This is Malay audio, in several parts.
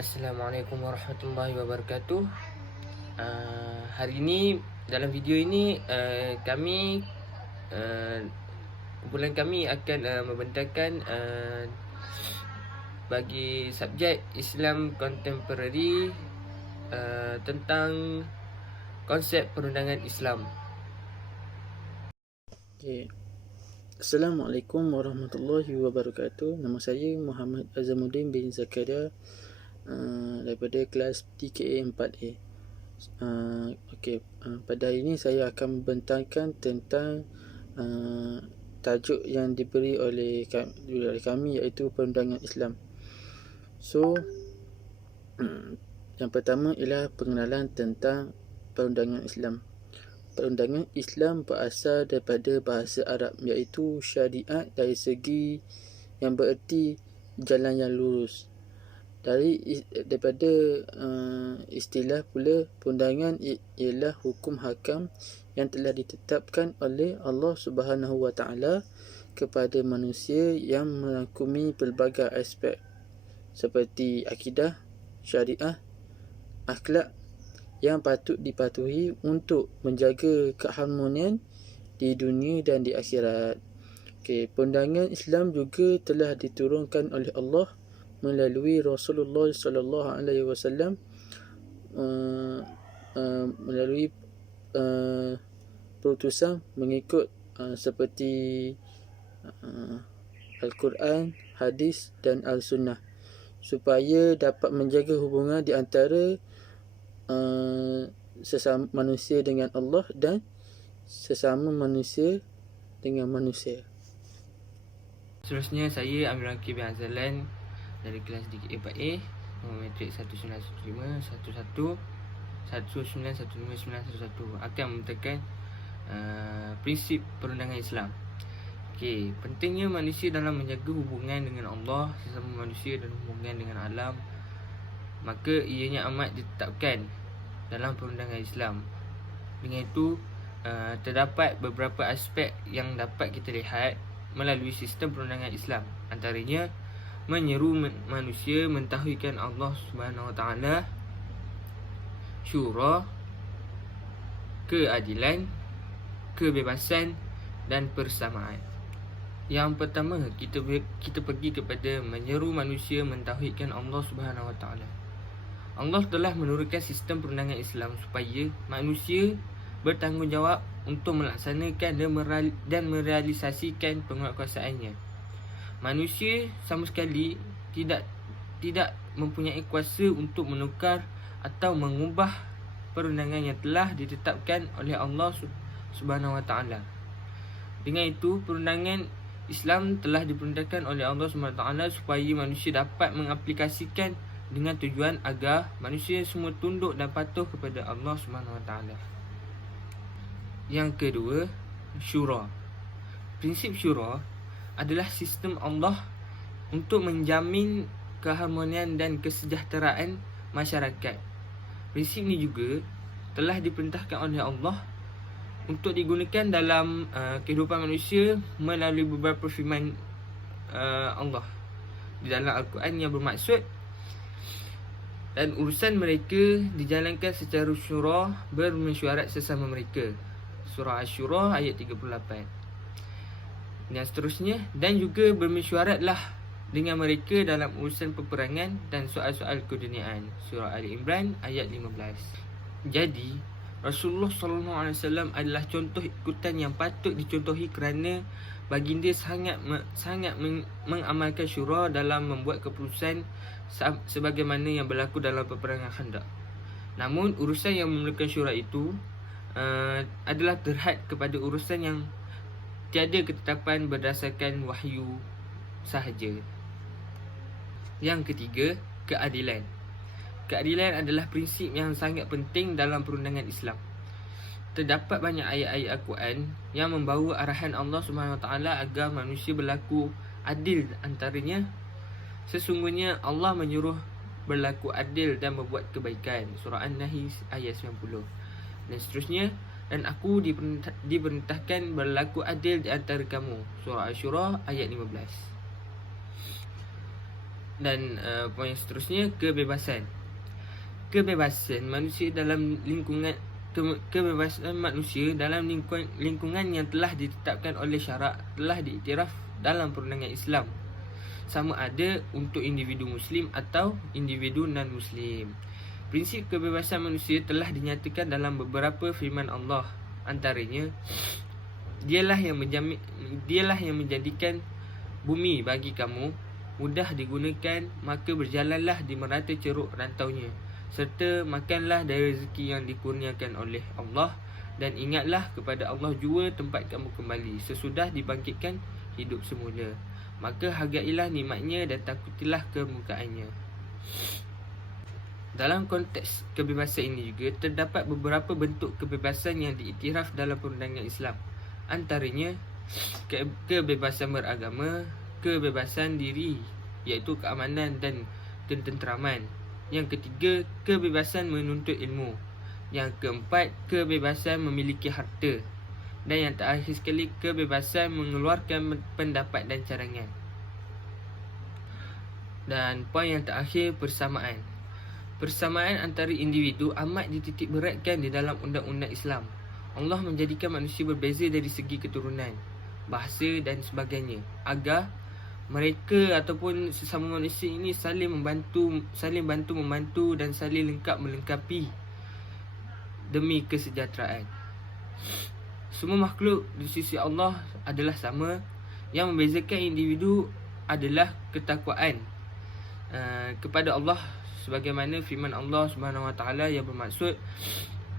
Assalamualaikum warahmatullahi wabarakatuh. Hari ini dalam video ini kumpulan kami akan membentangkan bagi subjek Islam Contemporary tentang konsep perundangan Islam. Okay. Assalamualaikum warahmatullahi wabarakatuh. Nama saya Muhammad Azamuddin bin Zakaria daripada kelas TKA 4A. Pada hari ini saya akan membentangkan tentang tajuk yang diberi oleh kami, iaitu perundangan Islam. So, yang pertama ialah pengenalan tentang perundangan Islam. Perundangan Islam berasal daripada bahasa Arab, iaitu syariat dari segi yang bererti jalan yang lurus. Daripada istilah pula, perundangan ialah hukum hakam yang telah ditetapkan oleh Allah Subhanahu Wa Taala kepada manusia yang merangkumi pelbagai aspek seperti akidah, syariah, akhlak yang patut dipatuhi untuk menjaga keharmonian di dunia dan di akhirat. Perundangan Islam juga telah diturunkan oleh Allah melalui Rasulullah sallallahu alaihi wasallam melalui perutusan mengikut seperti Al-Quran, hadis dan Al-Sunnah, supaya dapat menjaga hubungan di antara sesama manusia dengan Allah dan sesama manusia dengan manusia. Seterusnya, saya Amir Rakib bin Azalan dari kelas DKA 4A, matrik 1915 akan membentangkan prinsip perundangan Islam. Pentingnya manusia dalam menjaga hubungan dengan Allah, sesama manusia dan hubungan dengan alam, maka ianya amat ditetapkan dalam perundangan Islam. Dengan itu, terdapat beberapa aspek yang dapat kita lihat melalui sistem perundangan Islam. Antaranya, menyeru manusia mentauhidkan Allah Subhanahu Wa Taala, syura, keadilan, kebebasan dan persamaan. Yang pertama, kita pergi kepada menyeru manusia mentauhidkan Allah Subhanahu Wa Taala. Allah telah menurunkan sistem perundangan Islam supaya manusia bertanggungjawab untuk melaksanakan dan merealisasikan penguatkuasaannya. Manusia sama sekali tidak mempunyai kuasa untuk menukar atau mengubah perundangan yang telah ditetapkan oleh Allah Subhanahu Wa Taala. Dengan itu, perundangan Islam telah diperuntukkan oleh Allah Subhanahu Wa Taala supaya manusia dapat mengaplikasikan dengan tujuan agar manusia semua tunduk dan patuh kepada Allah Subhanahu Wa Taala. Yang kedua, syura. Prinsip syura adalah sistem Allah untuk menjamin keharmonian dan kesejahteraan masyarakat. Prinsip ini juga telah diperintahkan oleh Allah untuk digunakan dalam kehidupan manusia melalui beberapa firman Allah di dalam Al-Quran yang bermaksud, dan urusan mereka dijalankan secara syura, bermesyuarat sesama mereka. Surah Asy-Syura ayat 38. Dan seterusnya, dan juga bermesyuaratlah dengan mereka dalam urusan peperangan dan soal-soal keduniaan. Surah Ali Imran ayat 15. Jadi, Rasulullah SAW adalah contoh ikutan yang patut dicontohi kerana baginda sangat mengamalkan syura dalam membuat keputusan sebagaimana yang berlaku dalam peperangan Khandaq. Namun, urusan yang memerlukan syura itu adalah terhad kepada urusan yang tiada ketetapan berdasarkan wahyu sahaja. Yang ketiga, keadilan. Keadilan adalah prinsip yang sangat penting dalam perundangan Islam. Terdapat banyak ayat-ayat Al-Quran yang membawa arahan Allah Subhanahu Wa Taala agar manusia berlaku adil. Antaranya, sesungguhnya Allah menyuruh berlaku adil dan berbuat kebaikan. Surah An-Nahl ayat 90. Dan seterusnya, dan aku diperintahkan berlaku adil di antara kamu. Surah Asy-Syura ayat 15. Dan poin seterusnya, kebebasan. Kebebasan manusia dalam lingkungan kebebasan manusia dalam lingkungan yang telah ditetapkan oleh syarak telah diiktiraf dalam perundangan Islam, sama ada untuk individu Muslim atau individu non-Muslim. Prinsip kebebasan manusia telah dinyatakan dalam beberapa firman Allah. Antaranya, dialah yang menjadikan bumi bagi kamu mudah digunakan, maka berjalanlah di merata ceruk rantaunya, serta makanlah dari rezeki yang dikurniakan oleh Allah, dan ingatlah kepada Allah jua tempat kamu kembali sesudah dibangkitkan hidup semula. Maka hargailah nikmatnya dan takutilah kemurkaannya. Dalam konteks kebebasan ini juga terdapat beberapa bentuk kebebasan yang diiktiraf dalam perundangan Islam. Antaranya, kebebasan beragama, kebebasan diri iaitu keamanan dan ketenteraman. Yang ketiga, kebebasan menuntut ilmu. Yang keempat, kebebasan memiliki harta. Dan yang terakhir sekali, kebebasan mengeluarkan pendapat dan carangan. Dan poin yang terakhir, persamaan. Persamaan antara individu amat dititik beratkan di dalam undang-undang Islam. Allah menjadikan manusia berbeza dari segi keturunan, bahasa dan sebagainya, agar mereka ataupun sesama manusia ini saling bantu-membantu dan saling melengkapi demi kesejahteraan. Semua makhluk di sisi Allah adalah sama. Yang membezakan individu adalah ketakwaan kepada Allah, sebagaimana firman Allah Subhanahu Wa Taala yang bermaksud,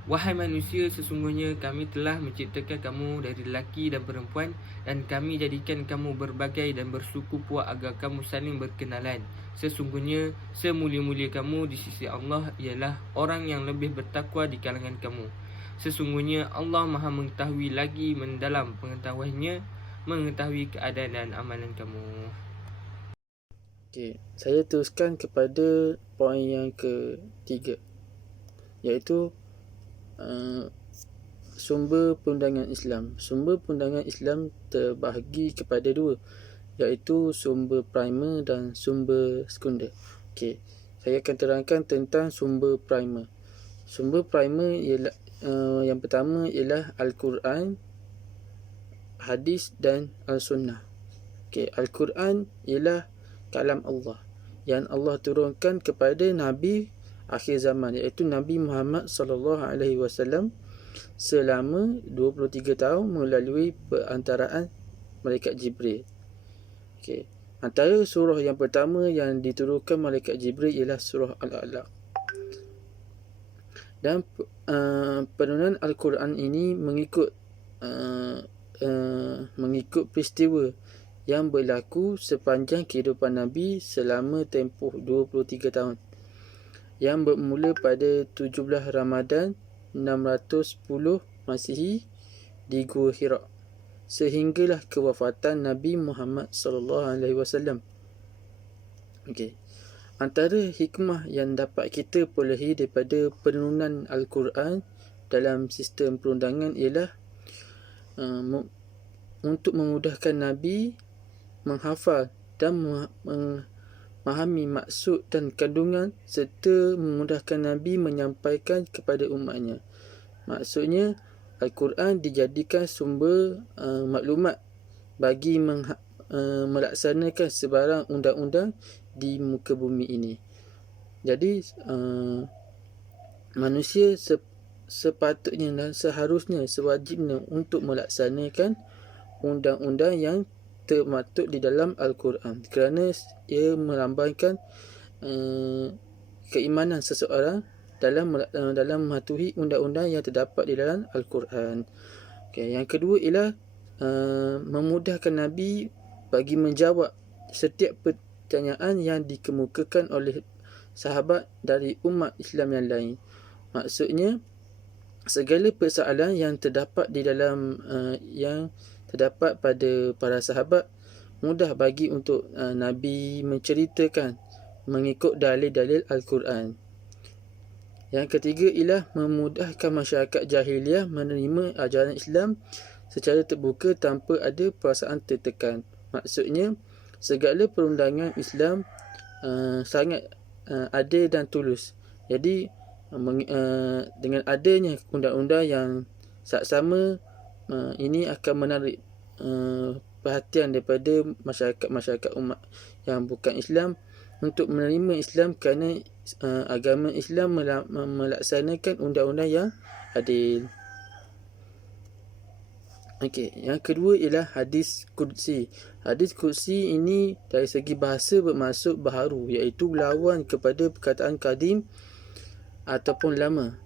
wahai manusia, sesungguhnya kami telah menciptakan kamu dari lelaki dan perempuan, dan kami jadikan kamu berbagai dan bersuku puak agar kamu saling berkenalan. Sesungguhnya semulia-mulia kamu di sisi Allah ialah orang yang lebih bertakwa di kalangan kamu. Sesungguhnya Allah Maha mengetahui lagi mendalam pengetahuannya, mengetahui keadaan dan amalan kamu. Okey, saya teruskan kepada poin yang ketiga, iaitu sumber perundangan Islam. Sumber perundangan Islam terbahagi kepada dua, iaitu sumber primer dan sumber sekunder. Okey, saya akan terangkan tentang sumber primer. Sumber primer ialah yang pertama ialah Al-Quran, hadis dan Al-Sunnah. Okey, Al-Quran ialah kalam Allah yang Allah turunkan kepada Nabi akhir zaman, iaitu Nabi Muhammad sallallahu alaihi wasallam selama 23 tahun melalui perantaraan malaikat Jibril. Okey, antara surah yang pertama yang diturunkan malaikat Jibril ialah surah Al-Alaq. Dan penurunan Al-Quran ini mengikut peristiwa yang berlaku sepanjang kehidupan Nabi selama tempoh 23 tahun, yang bermula pada 17 Ramadan 610 Masihi di Gua Hira, sehinggalah kewafatan Nabi Muhammad sallallahu alaihi wasallam. Okey, antara hikmah yang dapat kita perolehi daripada penurunan Al-Quran dalam sistem perundangan ialah untuk memudahkan Nabi menghafal dan memahami maksud dan kandungan, serta memudahkan Nabi menyampaikan kepada umatnya. Maksudnya, Al-Quran dijadikan sumber maklumat bagi melaksanakan sebarang undang-undang di muka bumi ini. Jadi manusia sepatutnya dan seharusnya, sewajibnya untuk melaksanakan undang-undang yang termaktub di dalam Al-Quran, kerana ia melambangkan keimanan seseorang dalam mematuhi undang-undang yang terdapat di dalam Al-Quran. Okay, yang kedua ialah memudahkan Nabi bagi menjawab setiap pertanyaan yang dikemukakan oleh sahabat dari umat Islam yang lain. Maksudnya, segala persoalan yang terdapat di dalam yang terdapat pada para sahabat mudah bagi untuk Nabi menceritakan mengikut dalil-dalil Al-Quran. Yang ketiga ialah memudahkan masyarakat jahiliah menerima ajaran Islam secara terbuka tanpa ada perasaan tertekan. Maksudnya, segala perundangan Islam sangat adil dan tulus. Jadi dengan adanya undang-undang yang saksama, ini akan menarik perhatian daripada masyarakat umat yang bukan Islam untuk menerima Islam, kerana agama Islam melaksanakan undang-undang yang adil. Okey, yang kedua ialah hadis qudsi. Hadis qudsi ini dari segi bahasa bermaksud baharu, iaitu lawan kepada perkataan kadim ataupun lama.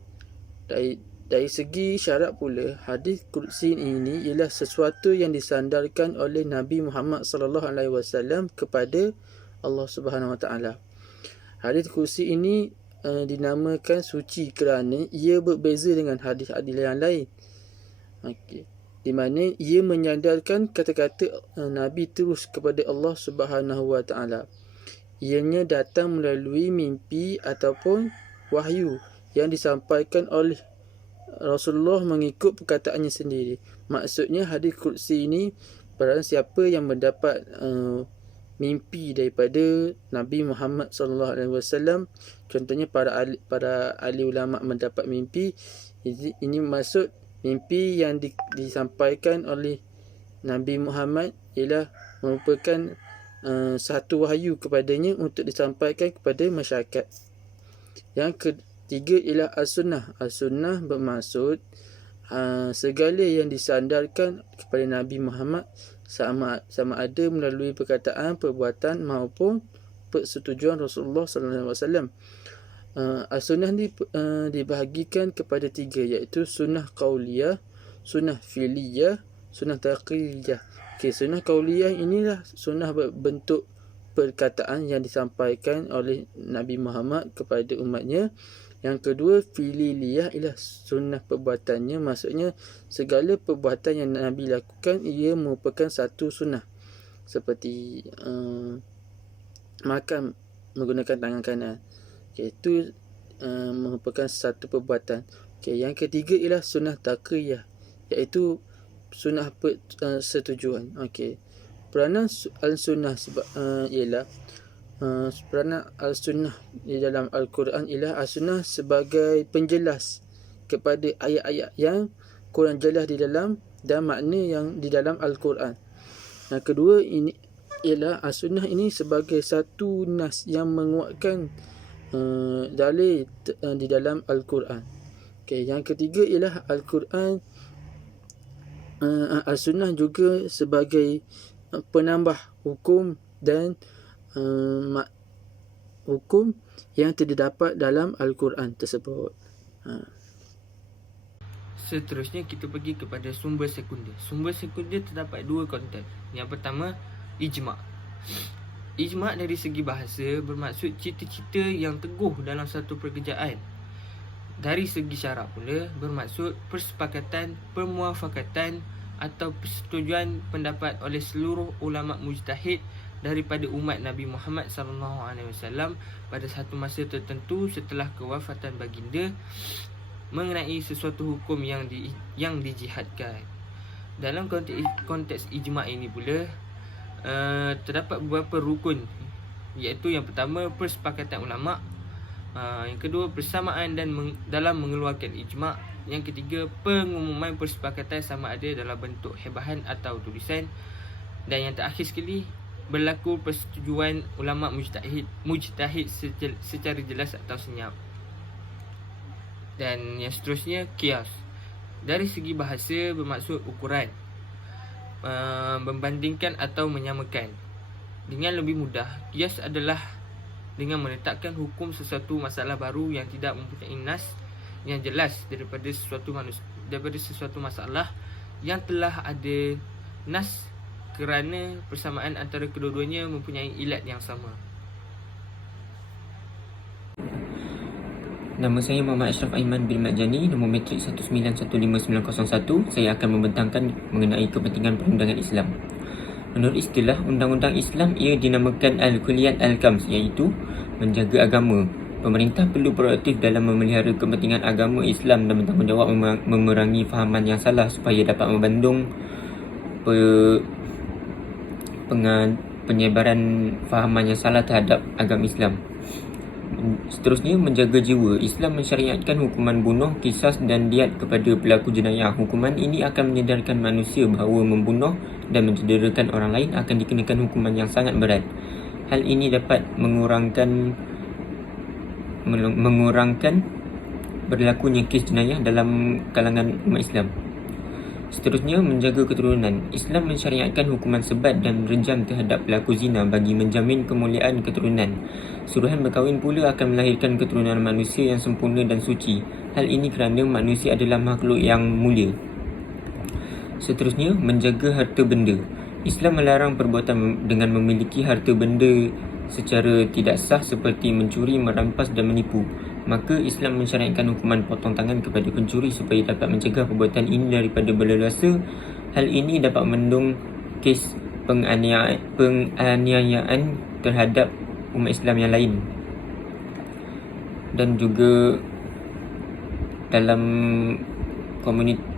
Dari segi syarat pula, hadis qudsi ini ialah sesuatu yang disandarkan oleh Nabi Muhammad sallallahu alaihi wasallam kepada Allah Subhanahu wa taala. Hadis qudsi ini dinamakan suci kerana ia berbeza dengan hadis-hadis yang lain. Okey, di mana ia menyandarkan kata-kata Nabi terus kepada Allah Subhanahu wa taala. Ianya datang melalui mimpi ataupun wahyu yang disampaikan oleh Rasulullah mengikut perkataannya sendiri. Maksudnya hadis qudsi ini, barang siapa yang mendapat mimpi daripada Nabi Muhammad sallallahu alaihi wasallam, contohnya para ahli ulama mendapat mimpi, ini maksud mimpi yang disampaikan oleh Nabi Muhammad ialah merupakan satu wahyu kepadanya untuk disampaikan kepada masyarakat. Yang ketiga ialah as-sunnah. As-sunnah bermaksud segala yang disandarkan kepada Nabi Muhammad sama ada melalui perkataan, perbuatan maupun persetujuan Rasulullah sallallahu alaihi wasallam. As-sunnah ni dibahagikan kepada tiga, iaitu sunnah qauliyah, sunnah fi'liyah, sunnah taqririyah. Okey, sunnah qauliyah inilah sunnah berbentuk perkataan yang disampaikan oleh Nabi Muhammad kepada umatnya. Yang kedua, fi'liyah ialah sunnah perbuatannya, maksudnya segala perbuatan yang Nabi lakukan ia merupakan satu sunnah, seperti makan menggunakan tangan kanan. Okay, itu merupakan satu perbuatan. Okay, yang ketiga ialah sunnah taqririyah, iaitu sunnah persetujuan. Okay. Peranan al-sunnah ialah peranan al-sunnah di dalam Al-Quran ialah al-sunnah sebagai penjelas kepada ayat-ayat yang kurang jelas di dalam dan makna yang di dalam Al-Quran. Yang kedua ini ialah al-sunnah ini sebagai satu nas yang menguatkan dalil di dalam Al-Quran. Okay, yang ketiga ialah Al-Quran, Al-Sunnah juga sebagai penambah hukum dan hukum yang terdapat dalam Al-Quran tersebut. Seterusnya kita pergi kepada sumber sekunder. Sumber sekunder terdapat dua konteks. Yang pertama, ijma'. Ijma' dari segi bahasa bermaksud cita-cita yang teguh dalam satu pekerjaan. Dari segi syarak pula bermaksud persepakatan, permuafakatan atau persetujuan pendapat oleh seluruh ulama mujtahid daripada umat Nabi Muhammad SAW pada satu masa tertentu setelah kewafatan baginda mengenai sesuatu hukum yang dijihadkan. Dalam konteks ijma' ini pula terdapat beberapa rukun, iaitu yang pertama persepakatan ulama', yang kedua persamaan dan dalam mengeluarkan ijma', yang ketiga pengumuman persepakatan sama ada dalam bentuk hebahan atau tulisan, dan yang terakhir sekali berlaku persetujuan ulama' mujtahid secara jelas atau senyap. Dan yang seterusnya, qiyas. Dari segi bahasa bermaksud ukuran, membandingkan atau menyamakan. Dengan lebih mudah, qiyas adalah dengan menetapkan hukum sesuatu masalah baru yang tidak mempunyai nas yang jelas daripada sesuatu masalah yang telah ada nas, kerana persamaan antara kedua-duanya mempunyai ilat yang sama. Nama saya Muhammad Ashraf Aiman bin Majani, nombor metrik 1915901. Saya akan membentangkan mengenai kepentingan perundangan Islam. Menurut istilah undang-undang Islam, ia dinamakan Al-Kulliyat Al-Khams, iaitu menjaga agama. Pemerintah perlu proaktif dalam memelihara kepentingan agama Islam dan bertanggungjawab memerangi fahaman yang salah supaya dapat membendung penyebaran fahaman yang salah terhadap agama Islam. Seterusnya, menjaga jiwa. Islam mensyariatkan hukuman bunuh, qisas dan diat kepada pelaku jenayah. Hukuman ini akan menyedarkan manusia bahawa membunuh dan mencederakan orang lain akan dikenakan hukuman yang sangat berat. Hal ini dapat mengurangkan berlakunya kes jenayah dalam kalangan umat Islam. Seterusnya, menjaga keturunan. Islam mensyariatkan hukuman sebat dan rejam terhadap pelaku zina bagi menjamin kemuliaan keturunan. Suruhan berkahwin pula akan melahirkan keturunan manusia yang sempurna dan suci. Hal ini kerana manusia adalah makhluk yang mulia. Seterusnya, menjaga harta benda. Islam melarang perbuatan dengan memiliki harta benda secara tidak sah seperti mencuri, merampas dan menipu. Maka Islam mensyariatkan hukuman potong tangan kepada pencuri supaya dapat mencegah perbuatan ini daripada berleluasa. Hal ini dapat membendung kes penganiayaan terhadap umat Islam yang lain dan juga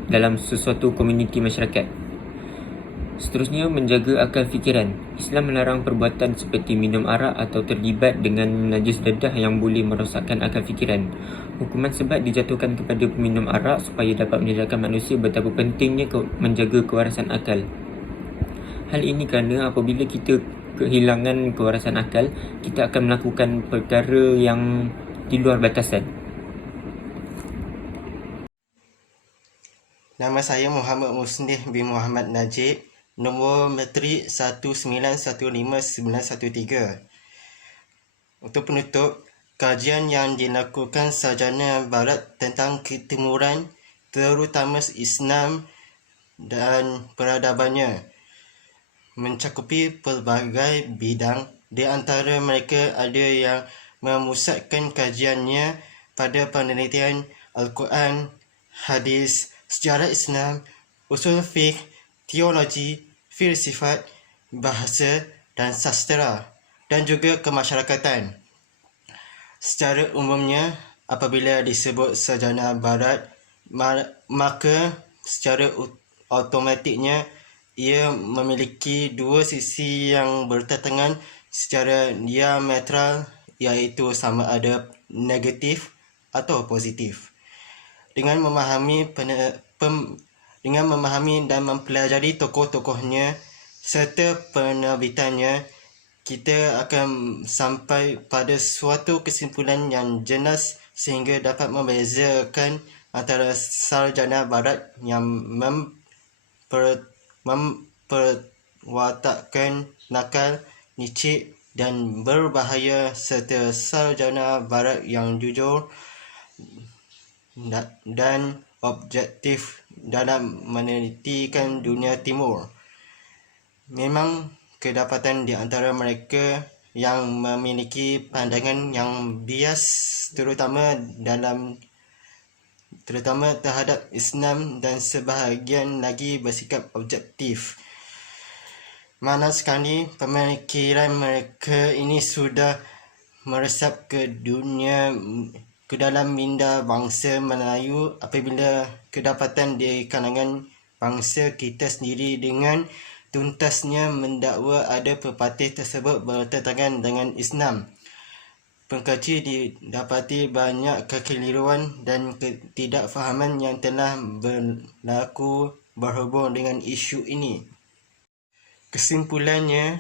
dalam sesuatu komuniti masyarakat. Seterusnya, menjaga akal fikiran. Islam melarang perbuatan seperti minum arak atau terlibat dengan najis dadah yang boleh merosakkan akal fikiran. Hukuman sebat dijatuhkan kepada peminum arak supaya dapat menyedarkan manusia betapa pentingnya menjaga kewarasan akal. Hal ini kerana apabila kita kehilangan kewarasan akal, kita akan melakukan perkara yang di luar batasan. Nama saya Muhammad Musnih bin Muhammad Najib, nombor matrik 1915913. Untuk penutup, kajian yang dilakukan sarjana barat tentang ketimuran, terutama Islam dan peradabannya, mencakupi pelbagai bidang. Di antara mereka ada yang memusatkan kajiannya pada penelitian Al-Quran, hadis, sejarah Islam, usul fiqh, teologi, filsafat, bahasa dan sastera, dan juga kemasyarakatan. Secara umumnya, apabila disebut sarjana barat, maka secara automatiknya ia memiliki dua sisi yang bertentangan secara diametral, iaitu sama ada negatif atau positif. Dengan memahami dan mempelajari tokoh-tokohnya serta penerbitannya, kita akan sampai pada suatu kesimpulan yang jelas sehingga dapat membezakan antara sarjana barat yang memperwatakkan nakal, licik dan berbahaya serta sarjana barat yang jujur dan objektif dalam menelitikan dunia timur. Memang kedapatan di antara mereka yang memiliki pandangan yang bias terutama terhadap Islam dan sebahagian lagi bersikap objektif. Mana sekali pemikiran mereka ini sudah meresap ke dalam minda bangsa Melayu apabila kedapatan di kalangan bangsa kita sendiri dengan tuntasnya mendakwa ada pepatih tersebut bertentangan dengan Islam. Pengkaji didapati banyak kekeliruan dan ketidakfahaman yang telah berlaku berhubung dengan isu ini. Kesimpulannya,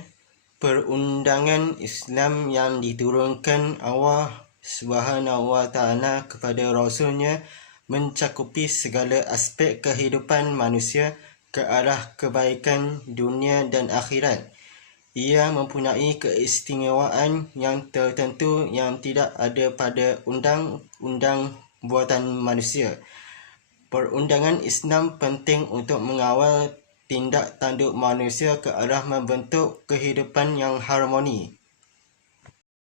perundangan Islam yang diturunkan Allah Subhanahu wa ta'ala kepada Rasulnya mencakupi segala aspek kehidupan manusia ke arah kebaikan dunia dan akhirat. Ia mempunyai keistimewaan yang tertentu yang tidak ada pada undang-undang buatan manusia. Perundangan Islam penting untuk mengawal tindak tanduk manusia ke arah membentuk kehidupan yang harmoni.